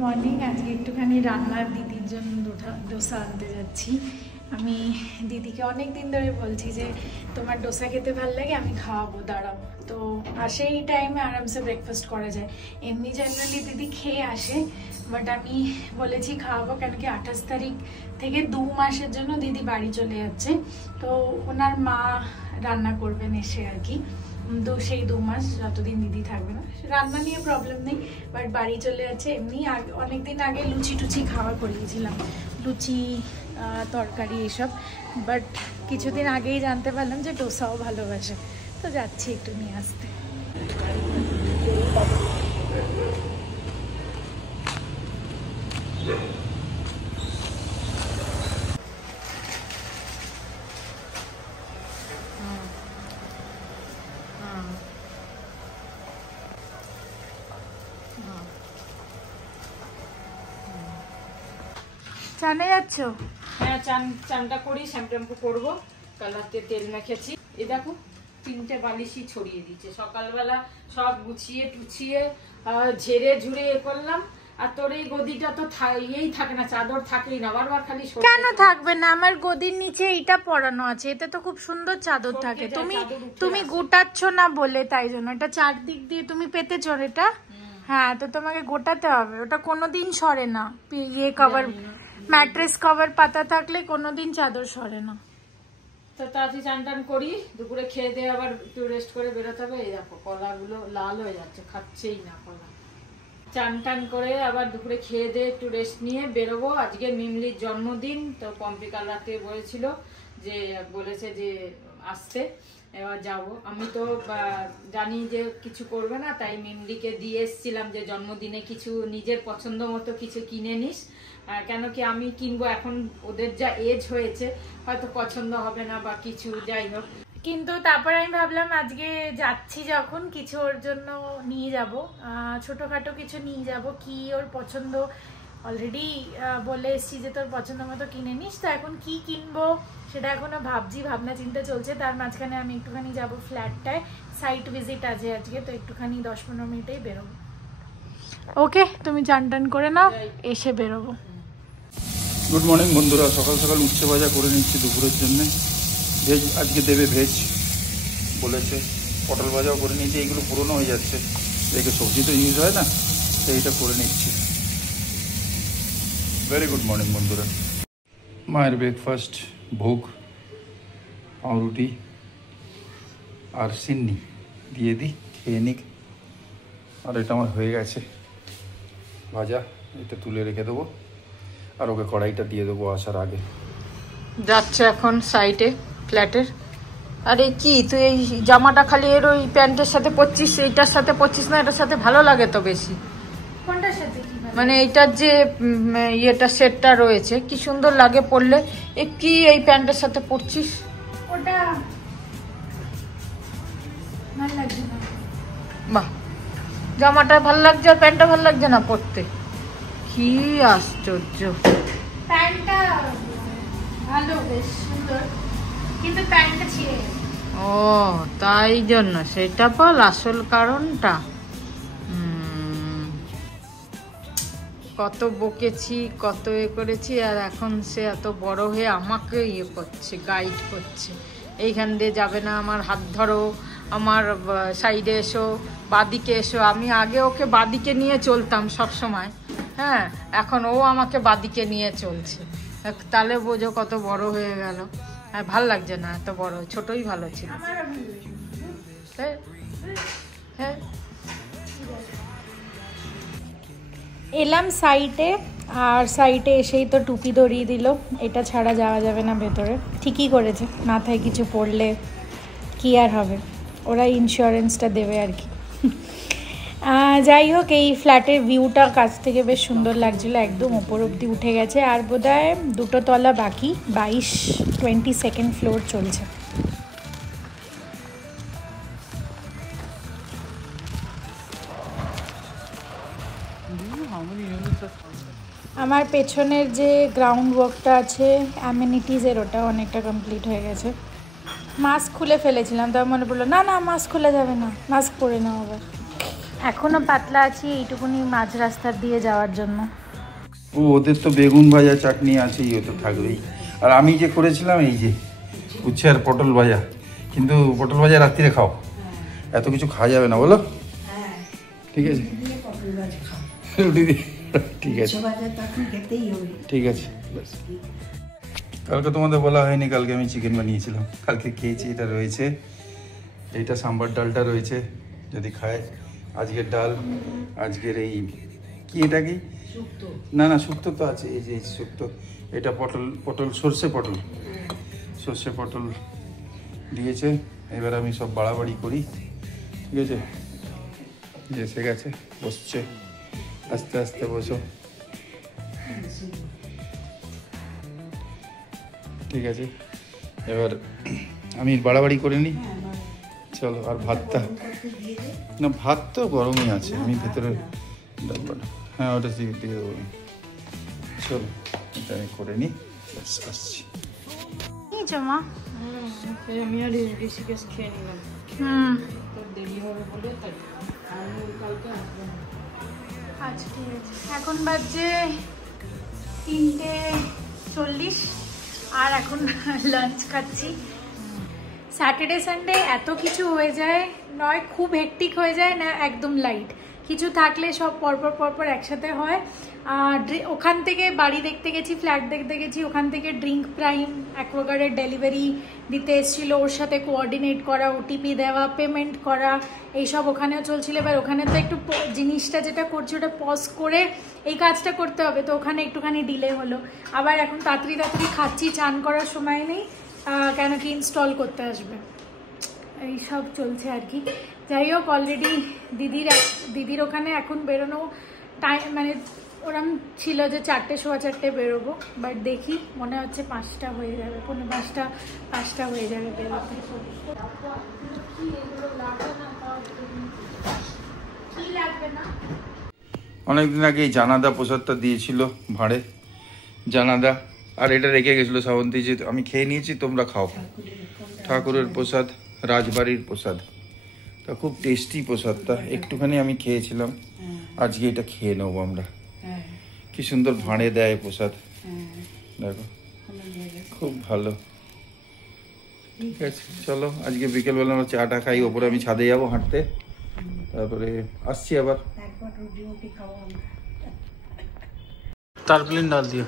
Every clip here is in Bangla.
মর্নিং। আজকে একটুখানি রান্নার দিদির জন্য ডোসা আনতে যাচ্ছি। আমি দিদিকে অনেক দিন ধরে বলছি যে তোমার ডোসা খেতে ভালো লাগে, আমি খাওয়াবো, দাঁড়াও। তো আসে এই টাইমে আরামসে ব্রেকফাস্ট করা যায়। এমনি জেনারেলি দিদি খেয়ে আসে, বাট আমি বলেছি খাওয়াবো, কেন কি 28 তারিখ থেকে 2 মাসের জন্য দিদি বাড়ি চলে যাচ্ছে। তো ওনার মা রান্না করবেন এসে আর কি। তো সেই 2 মাস যতদিন দিদি থাকবে না, রান্না নিয়ে প্রবলেম নেই, বাট বাড়ি চলে যাচ্ছে। এমনি অনেকদিন আগে লুচি টুচি খাওয়া করিয়েছিলাম, লুচি তরকারি এসব, বাট কিছুদিন আগেই জানতে পারলাম যে ডোসাও ভালোবাসে, তো যাচ্ছি একটু নিয়ে আসতে। চানে যাচ্ছ? হ্যাঁ, চানটা করি, শ্যাম্পু করবো, কালাতে তেল মেখেছি। এই দেখো 3টে বালিশই ছড়িয়ে দিচ্ছে। সকালবেলা সব গুছিয়ে টুছিয়ে ঝেড়ে ঝুড়ে করলাম, আর তোর এই গদিটা তো ইয়েই থাকে না, চাদর থাকেই না, বারবার খালি কেন থাকবে না? আমার গদির নিচে এইটা পরানো আছে, এতে তো খুব সুন্দর চাদর থাকে। তুমি গোটাচ্ছ না বলে তাই জন্য। এটা চারদিক দিয়ে তুমি পেতেছো এটা। হ্যাঁ, তো তোমাকে গোটাতে হবে, ওটা কোনোদিন সরে না। ইয়ে কভার, ম্যাট্রেস কভার পাতা থাকলে কোনোদিন চাদর সরে না। তো তাড়াতাড়ি চান টান করি, দুপুরে খেয়ে দিয়ে আবার একটু রেস্ট করে বেরোতে হবে। এই দেখো কলাগুলো লাল হয়ে যাচ্ছে, খাচ্ছেই না কলা। চান টান করে আবার দুপুরে খেয়ে দিয়ে একটু রেস্ট নিয়ে বেরোবো। আজকে মিমলির জন্মদিন, তো পম্পি কাল রাতে বলেছে যে আসতে, এবার যাব। আমি তো জানি যে কিছু করবে না, তাই মিমলিকে দিয়ে এসেছিলাম যে জন্মদিনে কিছু নিজের পছন্দ মতো কিছু কিনে নিস, কেন কি আমি কিনবো, এখন ওদের যা এজ হয়েছে হয়তো পছন্দ হবে না বা কিছু, যাই হোক। কিন্তু তারপর আমি ভাবলাম আজকে যাচ্ছি যখন, কিছু ওর জন্য নিয়ে যাব, ছোটখাটো কিছু নিয়ে যাব। কি ওর পছন্দ অলরেডি বলে এসছি যে তোর পছন্দ মতো কিনে নিস। তো এখন কি কিনবো সেটা এখনো ভাবছি, ভাবনা চিন্তা চলছে। তার মাঝখানে আমি একটুখানি যাব ফ্ল্যাটটায়, সাইট ভিজিট আছে আজকে, তো একটুখানি 10-15 মিনিটেই বেরোবো। ওকে, তুমি চান টান করে নাও, এসে বেরোবো। গুড মর্নিং বন্ধুরা, সকাল সকাল উচ্ছে ভাজা করে নিচ্ছি দুপুরের জন্য। ভেজ আজকে দেবে, ভেজ বলেছে। পটল ভাজাও করে নিয়েছি, এইগুলো পুরনো হয়ে যাচ্ছে, দেখে সবজি তো ইউজ হয় না, তো এইটা করে নিচ্ছি। ভেরি গুড মর্নিং বন্ধুরা। মায়ের ব্রেকফাস্ট ভোগ, পাউরুটি আর সিন্নি দিয়ে দিই, খেয়ে নিক। আর এটা আমার হয়ে গেছে ভাজা, এটা তুলে রেখে দেবো, আর ওকে কড়াইটা দিয়ে দেবো আসার আগে। যাচ্ছে এখন সাইডে ফ্ল্যাটের। আরে কি তুই এই জামাটা খালি এর ওই প্যান্টের সাথে পরছিস, এইটার সাথে পরছিস না? এটার সাথে ভালো লাগে তো বেশি। কোনটার সাথে? মানে এইটার যে ইয়েটা সেটটা রয়েছে, কি সুন্দর লাগে পরলে। কি এই প্যান্টের সাথে পরছিস? ওটা ভালো লাগছে না। বাহ, জামাটা ভালো লাগছে আর প্যান্টটা ভালো লাগছে না পরতে, কি আশ্চর্য। প্যান্টটা ভালো, বেশ সুন্দর, কিন্তু প্যান্টটা ছিঁড়ে গেছে। ও তাই জন্য, সেটা বল আসল কারণটা। কত বকেছি, কত করেছি, আর এখন সে এত বড় হয়ে আমাকে করছে, গাইড করছে। এইখান দিয়ে যাবে না, আমার হাত ধরো, আমার সাইডে এসো, বাদিকে এসো। আমি আগে ওকে বাদিকে নিয়ে চলতাম সব সময়, হ্যাঁ, এখন ও আমাকে বাদিকে নিয়ে চলছে। তাহলে বোঝো কত বড় হয়ে গেল। আর ভাল লাগছে না এত বড়, ছোটই ভালো ছিল। হ্যাঁ, এলাম সাইটে, আর সাইটে এসেই তো টুপি ধরিয়ে দিল। এটা ছাড়া যাওয়া যাবে না ভেতরে। ঠিকই করেছে, মাথায় কিছু পড়লে কি আর হবে, ওরা ইন্স্যুরেন্সটা দেবে আর কি। যাই হোক, এই ফ্ল্যাটের ভিউটা কাছ থেকে বেশ সুন্দর লাগছিলো, একদম ওপর অব্দি উঠে গেছে। আর বোধহয় 2টো তলা বাকি, 22 ফ্লোর চলছে। আমার পেছনের যে গ্রাউন্ড ওয়ার্কটা আছে অ্যামেনিটিজের, ওটা অনেকটা কমপ্লিট হয়ে গেছে। মাস্ক খুলে ফেলেছিলাম, তার মনে পড়লো না মাস্ক খোলা যাবে না, মাস্ক পরে নাও আবার। এখনো পাতলা আছি এইটুকুনি মাঝ রাস্তার দিয়ে যাওয়ার জন্য। ও ওদের তো বেগুন ভাজা চাটনি আছেই, ও তো থাকবেই। আর আমি যে করেছিলাম এই যে উচ্ছে আর পটল ভাজা, কিন্তু পটল ভাজা রাত্রিরে খাও, এত কিছু খাওয়া যাবে না বলো? ঠিক আছে রুটি দিয়ে, ঠিক আছে ঠিক আছে। কালকে তোমাদের বলা হয়নি, কালকে আমি চিকেন বানিয়েছিলাম, কালকে খেয়েছি। এটা রয়েছে, এইটা সাম্বার ডালটা রয়েছে যদি খায়। আজকের ডাল, আজকের এই কি, এটা কি না না শুক্তো তো আছে, এই যে শুক্তো। এটা পটল সর্ষে পটল দিয়েছে। এবার আমি সব বাড়াবাড়ি করি, ঠিক আছে। এসে গেছে, বসছে, আস্তে আস্তে বসো, ঠিক আছে। এবার আমি বাড়াবাড়ি করে নিই, চলো। আর ভাতটা না, ভাত তো গরমই আছে, আমি ভেতরে হ্যাঁ ওটা দিয়ে দেবো। চলো এটা আমি করে নিই, আসছি। মা আমি আর ঋষিকেশ খেয়ে নিলাম, তোর দেরি হবে বলে, তাই আমি কালকে আসবো না। আচ্ছা ঠিক আছে। এখন বাজে 3:40 আর এখন লাঞ্চ খাচ্ছি। স্যাটারডে সানডে এত কিছু হয়ে যায়, নয় খুব হেকটিক হয়ে যায়, না একদম লাইট। কিছু থাকলে সব পরপর একসাথে হয়। ওখান থেকে বাড়ি দেখতে গেছি, ফ্ল্যাট দেখতে গেছি, ওখান থেকে ড্রিঙ্ক প্রাইম অ্যাকোয়াগার্ডের ডেলিভারি দিতে এসেছিলো, ওর সাথে কোঅর্ডিনেট করা, ওটিপি দেওয়া, পেমেন্ট করা, এইসব ওখানেও চলছিল। এবার ওখানে তো একটু জিনিসটা যেটা করছি ওটা পজ করে এই কাজটা করতে হবে, তো ওখানে একটুখানি ডিলে হলো। আবার এখন তাড়াতাড়ি খাচ্ছি, চান করার সময় নেই, কেন কি ইনস্টল করতে আসবে, এই সব চলছে আর কি। যাই হোক, অলরেডি দিদির ওখানে এখন বেরোনো টাইম, মানে ওরম ছিল যে 4টে, 4:15 বেরোবো, বাট দেখি মনে হচ্ছে 5টা হয়ে যাবে, 5টা হয়ে যাবে বেরোতে। কি লাগবে না? অনেকদিন আগে এই জানাদা প্রসাদটা দিয়েছিল ভাঁড়ে, জানাদা, আর এটা রেখে গেছিলো শ্রাবন্তী, যে আমি খেয়ে নিয়েছি, তোমরা খাও। ঠাকুরের প্রসাদ, রাজবাড়ির প্রসাদ, তা খুব টেস্টি প্রসাদটা, একটুখানি আমি খেয়েছিলাম, আজকে এটা খেয়ে নেবো আমরা। কি সুন্দর ভাঁড়ে দেয় প্রসাদ, দেখো খুব ভালো। ঠিক আছে চলো, আজকে বিকেলবেলা আমরা চাটা খাই, ওপরে আমি ছাদে যাবো হাঁটতে, তারপরে আসছি আবার। টারপুলিন ডাল দিও।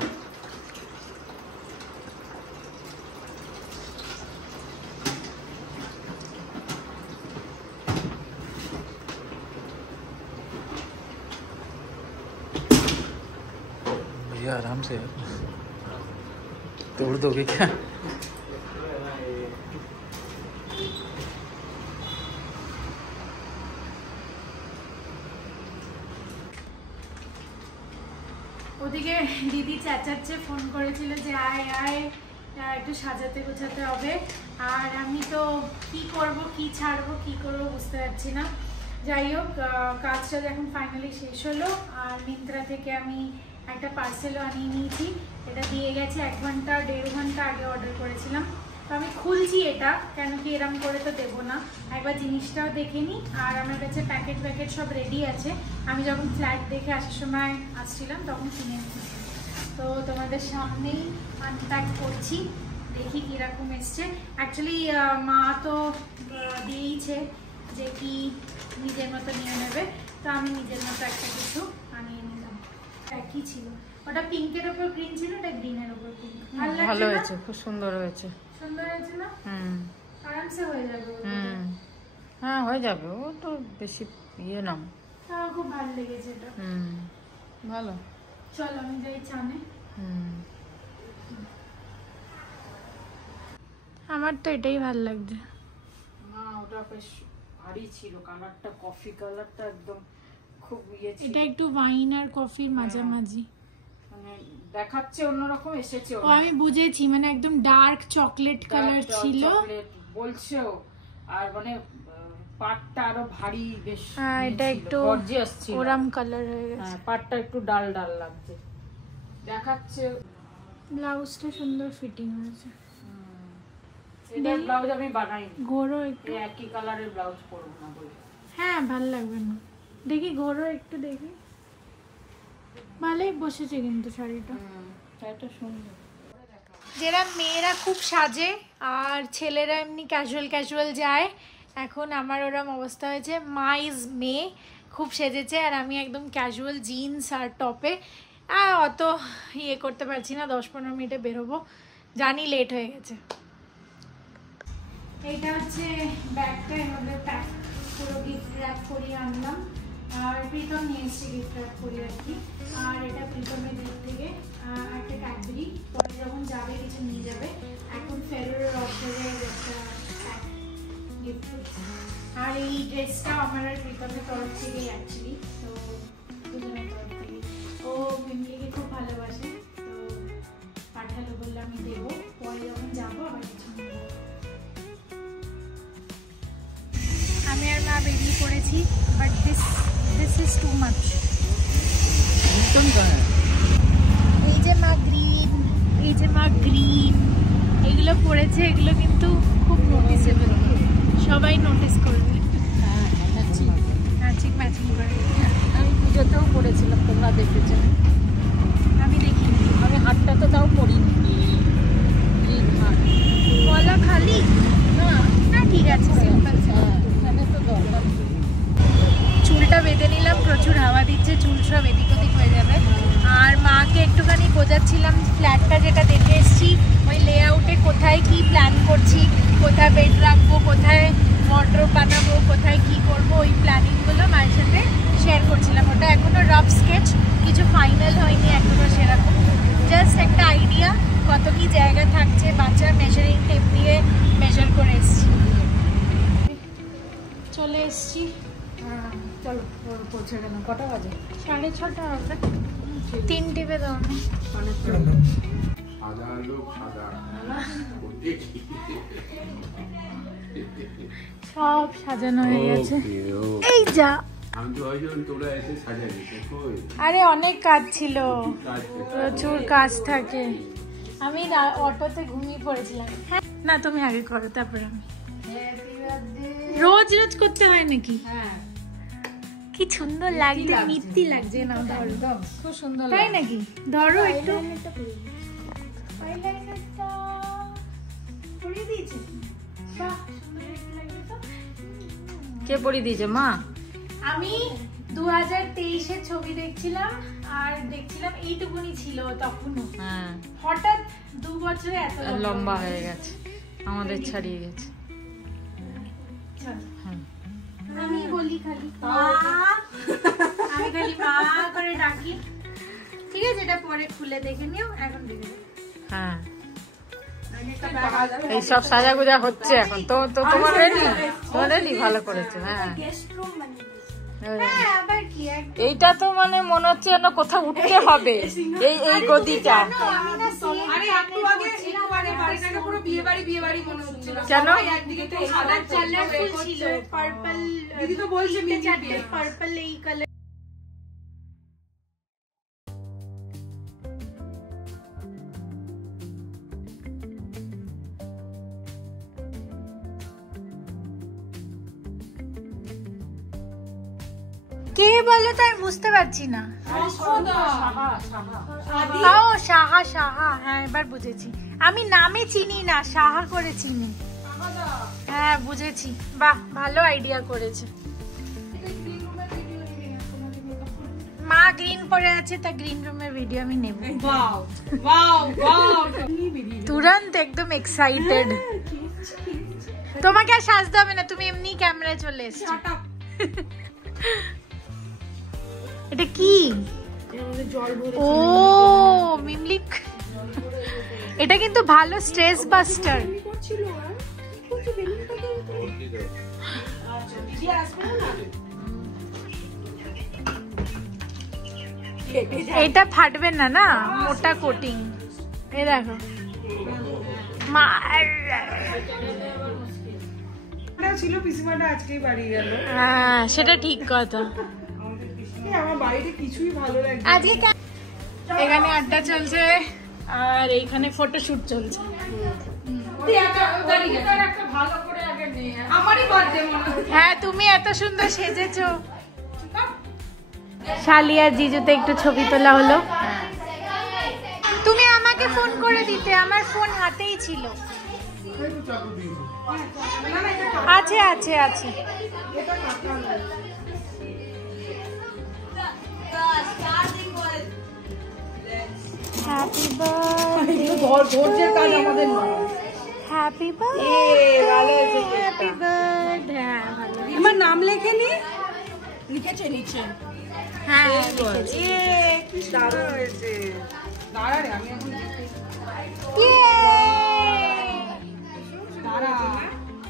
भैया आराम से तोड़ दोगे क्या? ওদিকে দিদি চেঁচাচ্ছে, ফোন করেছিল যে আয় একটু সাজাতে গোছাতে হবে, আর আমি তো কি করব, কি ছাড়বো, কি করবো বুঝতে পারছি না। যাই হোক, কাজটা এখন ফাইনালি শেষ হলো, আর মিন্ত্রা থেকে আমি একটা পার্সেলও আনিয়ে নিয়েছি। এটা দিয়ে গেছে 1 ঘন্টা 1.5 ঘন্টা আগে অর্ডার করেছিলাম। তো আমি খুলছি এটা, কেন কি এরম করে তো দেবো না, একবার জিনিসটাও দেখে নিই। আর আমার কাছে প্যাকেট সব রেডি আছে, আমি যখন ফ্ল্যাট দেখে আসার সময় আসছিলাম তখন কিনে নিয়েছি। তো তোমাদের সামনেই আনপ্যাক করছি, দেখি কীরকম এসছে। অ্যাকচুয়ালি মা তো দিয়েইছে যে কি নিজের মতো নিয়ে নেবে, তো আমি নিজের মতো একটা কিছু আনিয়ে নিলাম। একই ছিল, ওটা পিঙ্কের ওপর গ্রিন ছিল, এটা গ্রিনের ওপর পিঙ্ক। ভালো হয়েছে, খুব সুন্দর হয়েছে। সুন্দর হয়েছে না? আরামসে হয়ে যাবে। হ্যাঁ হয়ে যাবে, ও তো বেশি ইয়ে না। আমার খুব ভালো লেগেছে এটা। ভালো। চল আমি যাই চানে। আমার তো এটাই ভালো লাগছে। না ওটা বেশ ভারী ছিল, কালারটা কফি কালারটা একদম খুব ইয়ে ছিল। এটা একটু ওয়াইন আর কফির মাঝামাঝি, মানে দেখাচ্ছে অন্যরকম, এসেছে। ও আমি বুঝেছি, মানে একদম ডার্ক চকলেট কালার ছিল বলছেও, আর মানে পাটটা আরো ভারী বেশ। হ্যাঁ এটা একটু গর্জিয়াস ছিল, ওরাম কালার হয়ে গেছে। হ্যাঁ পাটটা একটু ডাল লাগছে দেখাচ্ছে। ব্লাউজটা সুন্দর ফিটিং হয়েছে। এটা ব্লাউজ আমি বানাইনি, ঘোরো একটু, একই কালারের ব্লাউজ পরবো না বলে। হ্যাঁ ভালো লাগবে না। দেখি ঘোরো একটু, দেখি ভালোই বসেছে কিন্তু শাড়িটা। শাড়িটা সুন্দর। যেরা মেয়েরা খুব সাজে আর ছেলেরা এমনি ক্যাজুয়াল ক্যাজুয়াল যায়, এখন আমার ওরম অবস্থা হয়েছে। মা ইজ মেয়ে, খুব সেজেছে আর আমি একদম ক্যাজুয়াল জিন্স আর টপে। অত ইয়ে করতে পারছি না, 10-15 মিনিটে বেরোবো, জানি লেট হয়ে গেছে। এইটা হচ্ছে ব্যাগটা, এর মধ্যে প্যাক পুরো গিফট র্যাপ করিয়ে আনলাম, আর প্রীতম নিয়ে এসেছি গিফট র্যাপ করি আর কি। আর এটা প্রীতমের দিক থেকে একটা ক্যাডবেরি, পরে যখন যাবে কিছু নিয়ে যাবে। এখন ফেরোর অফারের একটা গিফট করছি। আর এই ড্রেসটা আমার আর প্রীতমের তরফ থেকেই অ্যাকচুয়ালি, তো দুজনের তরফ থেকে। ও মিমলিকে খুব ভালোবাসে, তো পাঠালো, বললে আমি দেবো, পরে যখন যাবো আবার কিছু নেবো। আমি আর মা বেরিয়ে পড়েছি, but this is too much. এই যে মা গ্রিন, এগুলো পড়েছে, এগুলো কিন্তু খুব নোটিসেবল, সবাই নোটিস করবে। ঠিক ম্যাচিং করে। আমি পুজোতেও পড়েছিলাম, তোমরা দেখেছো। আমি দেখিনি, আমি হাতটা তো তাও পরিনি। গলা খালি না, ঠিক আছে, সিম্পল। চুলটা বেঁধে নিলাম, প্রচুর হাওয়া দিচ্ছে, চুল সব এদিক ওদিক হয়ে যাবে। আর মাকে একটুখানি বোঝাচ্ছিলাম ফ্ল্যাটটা যেটা দেখে এসেছি, ওই লেআউটে কোথায় কি প্ল্যান করছি, কোথায় বেড রাখবো, কোথায় ওয়ার্ডরোব বানাবো, কোথায় কি করবো, ওই প্ল্যানিংগুলো মায়ের সাথে শেয়ার করছিলাম। ওটা এখনো রাফ স্কেচ, কিছু ফাইনাল হয়নি এখনো সেরকম, জাস্ট একটা আইডিয়া কত কি জায়গা থাকছে। বাচ্চার মেজারিং টেপ দিয়ে মেজার করে এসেছি, চলে এসেছি। চলো পৌঁছে গেলাম। কটা বাজে? 6:30 হবে। 3 টিপে দাও না। সাদা লোক সাদা সব সাজানো হয়ে গেছে। এই যা, আমি তো ভাবছিলাম তোমরা এসে সাজাবি। আরে অনেক কাজ ছিল, প্রচুর কাজ থাকে। আমি অটোতে ঘুমিয়ে পড়েছিলাম। হ্যাঁ না, তুমি আগে করো, তারপরে আমি। রোজ রোজ করতে হয় নাকি? হ্যাঁ, কি সুন্দর লাগছে, মিষ্টি লাগছে না? ধরো, খুব সুন্দর। তাই নাকি? ধরো একটু। আইলাইনারটা পরিয়ে দিয়েছে, বাহ সুন্দর দেখতে লাগছে তো। কে পরিয়ে দিয়েছে? মা। আমি 2023-এর ছবি দেখছিলাম, আর দেখছিলাম এইটুকুনি ছিল তখনও। হ্যাঁ, হঠাৎ 2 বছরে এত লম্বা হয়ে গেছে, আমাদের ছাড়িয়ে গেছে। আমি বলি খালি মা, আমি খালি মা করে ডাকি। ঠিক আছে, এটা পরে খুলে দেখে নিও, এখন দেখে নিও। হ্যাঁ, এই সব সাজাগুজা হচ্ছে এখন। তো তোমার রেডি? তোমার রেডি? ভালো করেছো। হ্যাঁ, আবার কি এইটা তো মানে মনে হচ্ছে যেন কোথাও উঠতে হবে, এই গদিটা। কেন? পার্পল এই কালার। কে বলো তো, আমি বুঝতে পারছি না। ও সাহা, সাহা, হ্যাঁ এবার বুঝেছি। আমি নামে চিনি না, সাহা করে চিনি। হ্যাঁ বুঝেছি, বাহ ভালো আইডিয়া করেছে। মা গ্রিন পরে আছে, তা গ্রিন রুমের ভিডিও আমি নেব। তুরন্ত একদম এক্সাইটেড। তোমাকে আর সাজতে হবে না, তুমি এমনি ক্যামেরায় চলে এসছো। এটা কি? ও মিমলি, এটা কিন্তু ভালো স্ট্রেস বাস্টার। এটা ফাটবে না, না মোটা কোটিং। এই দেখো ছিল পিসিমাটা আজকেই বাড়ি গেল। হ্যাঁ সেটা ঠিক কথা। আমার বাড়িতে কিছুই ভালো লাগে। আজকে এখানে আড্ডা চলছে আর এইখানে ফটোশুট চলছে। হ্যাঁ তুমি এত সুন্দর সেজেছো। শালি আর জিজুতে একটু ছবি তোলা হলো। তুমি আমাকে ফোন করে দিতে, আমার ফোন হাতেই ছিল। আছে আছে আছে। হ্যাপি বার্থডে কাজ আমাদের নয়। হ্যাপি বার্থডে, ভালো আছে। Happy birthday. হ্যাঁ ভালো। আমার নাম লেখেনি? লিখেছে নিচে। হ্যাঁ লিখেছি। কি দারুণ হয়েছে। দাঁড়া রে, আমি এখন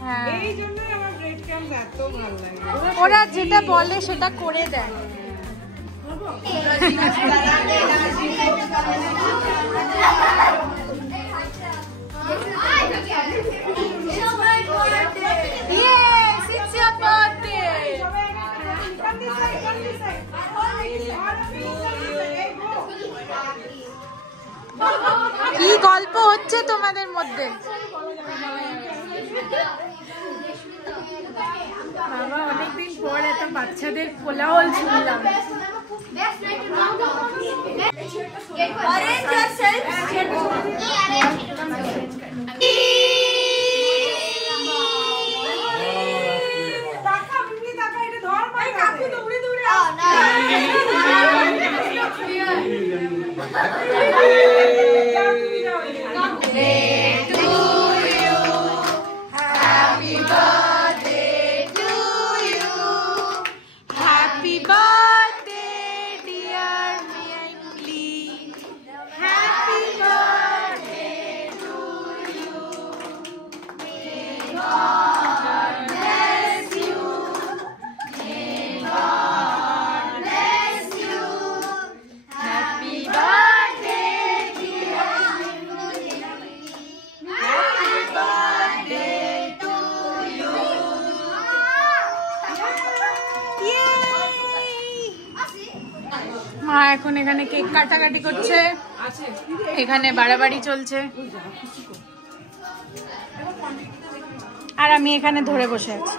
হ্যাঁ, এই জন্যই আমার ব্রেড ক্যাম্প এত ভালো লাগে। ওরা যেটা বলে সেটা করে দেয়। Yes, it's your birthday. কি গল্প হচ্ছে তোমাদের মধ্যে? বাবা অনেকদিন পর এত বাচ্চাদের কোলাহল শুনলাম। মা এখন এখানে কেক কাটাকাটি করছে, এখানে বাড়াবাড়ি চলছে, আর আমি এখানে ধরে বসে আছি।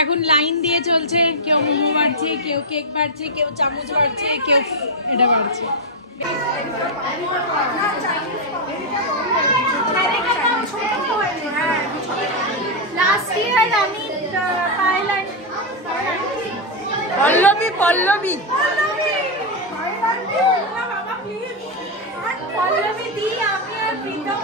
এখন লাইন দিয়ে চলছে, কেউ মোমো বাড়ছে, কেউ কেক বাড়ছে, কেউ চামচ বাড়ছে, কেউ এটা বাড়ছে। পল্লবী পল্লবী পল্লবী দি আমি আর প্রীতম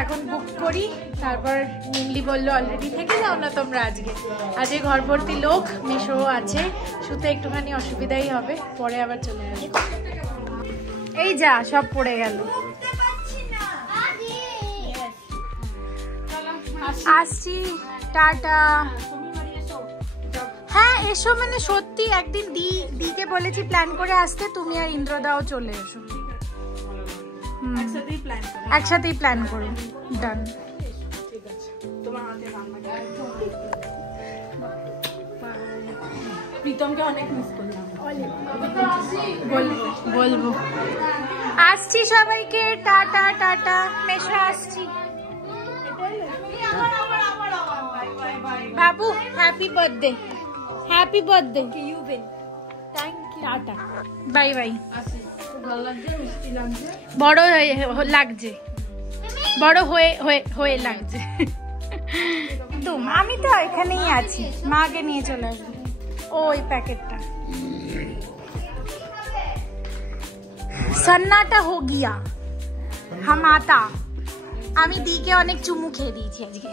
এখন বুক করি, তারপর মিমলি বললো অলরেডি থেকে যাও না তোমরা, আজকে ঘর ভর্তি লোক, মেশো আছে, শুতে একটুখানি অসুবিধাই হবে, পরে আবার চলে আসবো। এই যা সব পড়ে গেল। আসছি, টাটা। হ্যাঁ এসো, মানে সত্যি একদিন দিকে বলেছি প্ল্যান করে আসতে, তুমি আর ইন্দ্রদাও চলে এসো, একসাথেই প্ল্যান করো। ডান। প্রীতমকে অনেক মিস করলাম। বলবো আসছি সবাইকে, টাটা টাটা। মেশো আসছি। বাবু happy birthday, happy birthday. Thank you, tata, bye bye. বড় লাগছে, বড় হয়ে লাগছে। আমি তো এখানেই আছি, মাকে নিয়ে চলে আসবো। ওই প্যাকেটটা সন্নাটা হো গিয়া হাম আতা। আমি দিকে অনেক চুমু খেয়ে দিয়েছি আজকে।